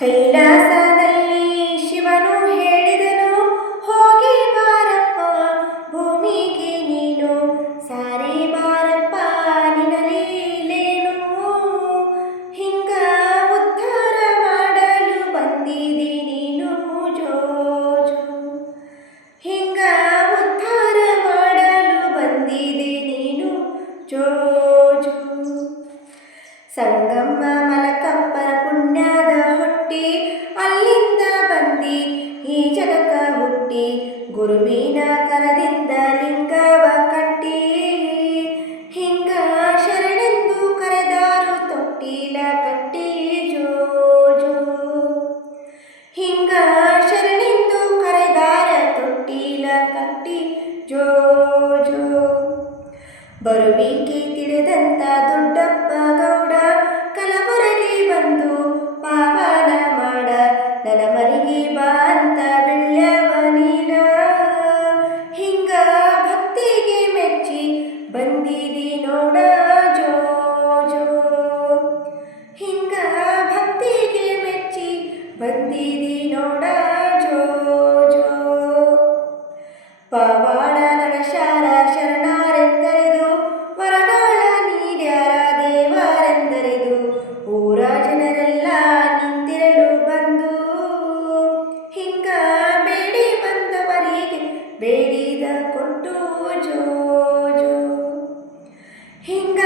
ಕೈಲಾಸದಲ್ಲಿ ಶಿವನು ಹೇಳಿದನು, ಹೋಗಿ ಬಾರಪ್ಪ ಭೂಮಿಗೆ ನೀನು, ಸಾರಿ ಬಾರಪ್ಪ ನಿನ್ನ ಲೀಲೇನು, ಹಿಂಗ ಉದ್ಧಾರ ಮಾಡಲು ಬಂದಿದೆ ನೀನು ಜೋ ಜೋ, ಹಿಂಗ ಉದ್ಧಾರ ಮಾಡಲು ಬಂದಿದೆ ನೀನು ಜೋ ಜೋ. ಸಂಗಮ್ಮ ಮಲಕಪ್ಪರ ಪುಣ್ಯದ ಹೊಟ್ಟಿ, ಅಲ್ಲಿಂದ ಬಂದಿ ಈ ಜಗಕ್ಕ ಹುಟ್ಟಿ, ಗುರುವಿನ ಕರದಿಂದ ಲಿಂಗವ ಕಟ್ಟಿ, ಹಿಂಗ ಶರಣೆಂದು ಕರೆದಾರು ತೊಟ್ಟಿಲ ಕಟ್ಟಿ ಜೋ ಜೋ, ಹಿಂಗ ಶರಣೆಂದು ಕರೆದಾರ ತೊಟ್ಟಿಲ ಕಟ್ಟಿ ಜೋ ಜೋ. ಬರುವಿಕೆ ತಿಳಿದಂತ ದೊಡ್ಡಪ್ಪ ಗೌಡ ಕಲಬುರಗಿ ಬಂದು ಪಾವನ ಮಾಡ, ನನ್ನ ಮನೆಗೆ ಬಾ ಅಂತ ಬೆಳ್ಳ್ಯವ ನೀಡ, ಹಿಂಗ ಭಕ್ತಿಗೆ ಮೆಚ್ಚಿ ಬಂದಿದಿ ನೋಡ ಜೋ ಜೋ, ಹಿಂಗ ಭಕ್ತಿಗೆ ಮೆಚ್ಚಿ ಬಂದಿದಿ ನೋಡ ಜೋ ಜೋ. ಪವಾಡ ನರಶಾರ ಶರಣರೆಂದರೆದು, ವರಗಾಳ ನೀಡ್ಯಾರ ದೇವರೆಂದರೆದು, ಊರ ಜನರೆಲ್ಲ ನಿಂತಿರಲು ಬಂದು, ಹಿಂಗ ಬೇಡಿ ಬಂದವರಿಗೆ ಬೇಡಿದ ಕೊಟ್ಟು ಜೋ ಜೋ, ಹಿಂಗ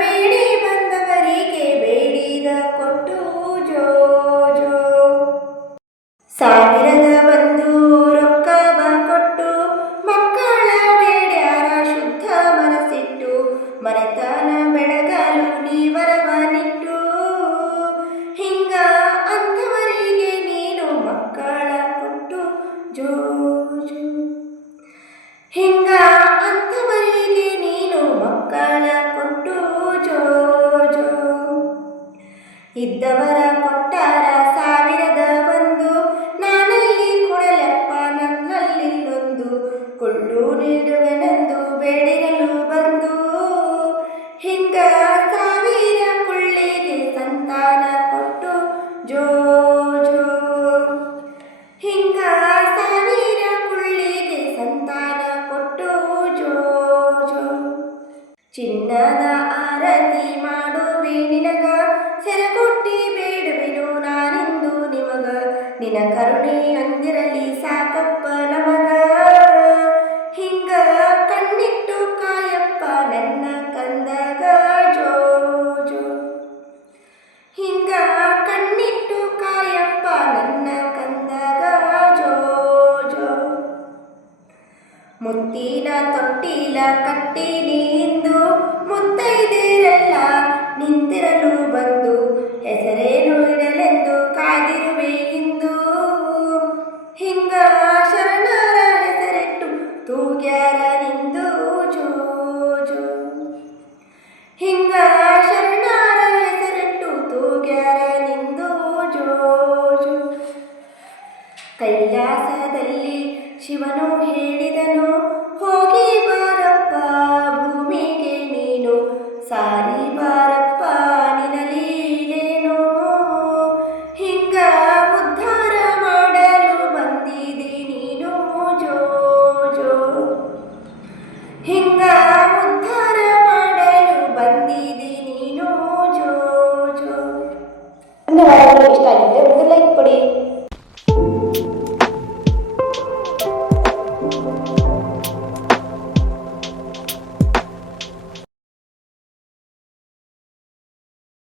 ಬೇಡಿ ಬಂದವರಿಗೆ ಬೇಡಿದ ಕೊಟ್ಟು ಜೋ ಜೋ. ಸಾವಿರದ ಒಂದು ರೊಕ್ಕವ ಕೊಟ್ಟು ಮಕ್ಕಳ ಬೇಡ್ಯಾರ ಶುದ್ಧ ಮನಸ್ಸಿಟ್ಟು, ಮನೆತನ ಬೆಳಗಲು ನೀವರವನಿಟ್ಟು, ಹಿಂಗ ಅಂಥವರಿಗೆ ನೀನು ಮಕ್ಕಳ ಕೊಟ್ಟು ಜೋ ಜೋ, ಹಿಂಗ ಅಂಥವರಿಗೆ ನೀನು ಮಕ್ಕಳ ಕೊಟ್ಟು ಜೋ ಜೋ. ಇದ್ದವರ ಕೊಟ್ಟಾರ ಸಾವಿರದ ಒಂದು, ನಾನಲ್ಲಿ ಕೊಡಲಪ್ಪ ನನ್ನಲ್ಲಿಲ್ಲೊಂದು, ಕೊಳ್ಳು ನೀಡುವೆನೆಂದು ಬೇಡಿರಲು ಬಂದು, ಹಿಂಗ ಸಾವಿರ ಕೊಳ್ಳಿಗೆ ಸಂತಾನ ಕೊಟ್ಟು ಜೋ ಜೋ, ಹಿಂಗ ಸಾವಿರ ಕೊಳ್ಳಿಗೆ ಸಂತಾನ ಕೊಟ್ಟು ಜೋ ಜೋ. ಚಿನ್ನದ ಆರತಿ ಮಾಡುವೆ ನಿನಗ, ಸೆರಗೊಟ್ಟಿ ಬೇಡುವೆನು ನಾನಿಂದು ನಿಮಗ, ನಿನ ಕರುಣೆ ಅಂದಿರಲಿ ಸಾಕಪ್ಪ ನಮಗ, ಹಿಂಗ ಕಣ್ಣಿಟ್ಟು ಕಾಯಪ್ಪ ನನ್ನ ಕಂದಗ ಜೋ ಜೋ, ಹಿಂಗ ಕಣ್ಣಿಟ್ಟು ಕಾಯಪ್ಪ ನನ್ನ ಕಂದಗ ಜೋ ಜೋ. ಮುತ್ತಿನ ತೊಟ್ಟಿಲ ಕಟ್ಟಿ ನೀಂದು, ಮುತ್ತೈದೆಯರೆಲ್ಲ ನಿಂತಿರಲು ಬಂದು, ಹೆಸರೇನು ಇಡಲೆಂದು ಕಾದಿರುವೆ ಇಂದು, ಹಿಂಗ ಶರಣರ ಹೆಸರಿಟ್ಟು ತೂಗ್ಯಾರ ನಿಂದು ಜೋ ಜೋ, ಹಿಂಗ ಶರಣರ ಹೆಸರಿಟ್ಟು ತೂಗ್ಯಾರ ನಿಂದು ಜೋ ಜೋ. ಕೈಲಾಸದಲ್ಲಿ ಶಿವನು ಹೇಳಿದನು, ಹೋಗಿ ಬಾರಪ್ಪ ಭೂಮಿಗೆ ನೀನು, ಸಾರಿ ಬಾರಪ್ಪ ನಿನ್ನ ಲೀಲೇನು, ಹಿಂಗ ಉದ್ಧಾರ ಮಾಡಲು ಬಂದಿದೆ ನೀನು ಜೋ ಜೋ, ಹಿಂಗ